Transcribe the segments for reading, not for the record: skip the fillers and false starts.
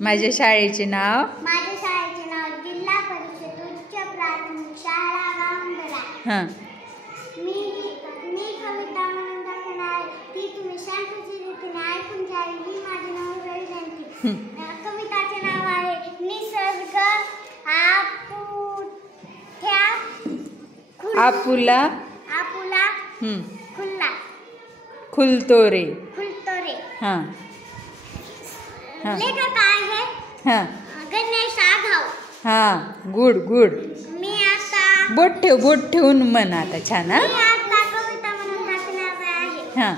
माझ्या शाळेचे नाव जिल्हा परिषद उच्च प्राथमिक शाळा गावंडला. हां. मी कविता म्हणून दाखवणार ती तुम्ही शांततेने रीतीने ऐकून घ्यावी. ही माझी नम्र विनंती. कविताचे नाव आहे निसर्ग आपुला खुल्ला खुलतो रे. हां हां लेखक आहे हां गणेश आघाव. हां गुड गुड. मी आता बोट ठेवून म्हण आता. छान. हां कविता म्हणून दाखवणार आहे. हां.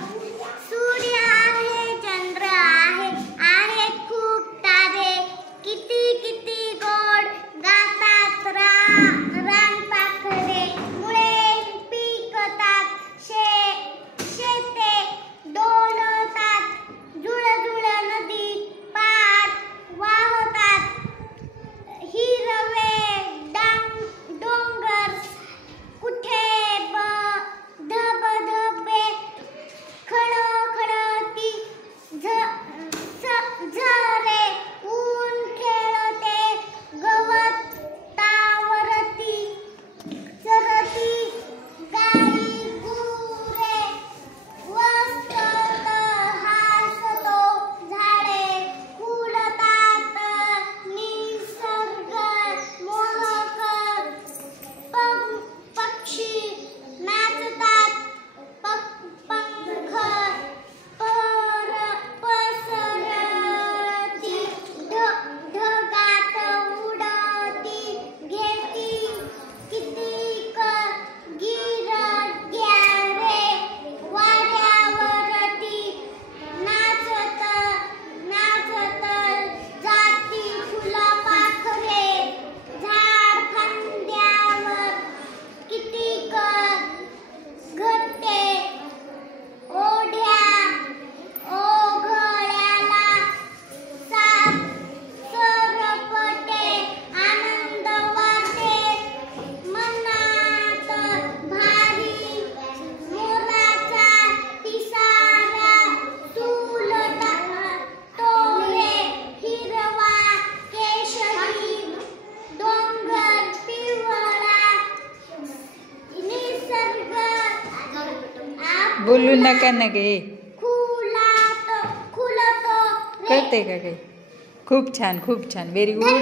सूर्य आहे, चंद्र आहे, आहेत खूप तारे, किती किती गोड गातात रानपाखरे, मुळे पिकतात, शेते डोलतात, जुळजुळ नदीत पार वाहतात, हिरवे डोंगर कुठे धबधबे खळखळती झरे, ऊन खेळते गवतावरती चरती गाई गुरे, वसंत हसतो, झाडे फुलतात, निसर्ग मोहक, पक्षी नाचतात, पंख पसरती, ढगात उडती, घेती कितीक गिरग्या रे, वाऱ्यावरती नाचत जाती फुलपाखरे, झाड फांद्यावर कितीक घरटे, ओघळ्याला सरपटे, आनंद वाटे मनात भारी, मोराचा पिसारा तुलता तोरे, हिरवा केशरी डोंगर पिवळा, निसर्ग बोलू नका ना गे. खुलतो कळते का काही? खूप छान व्हेरी गुड.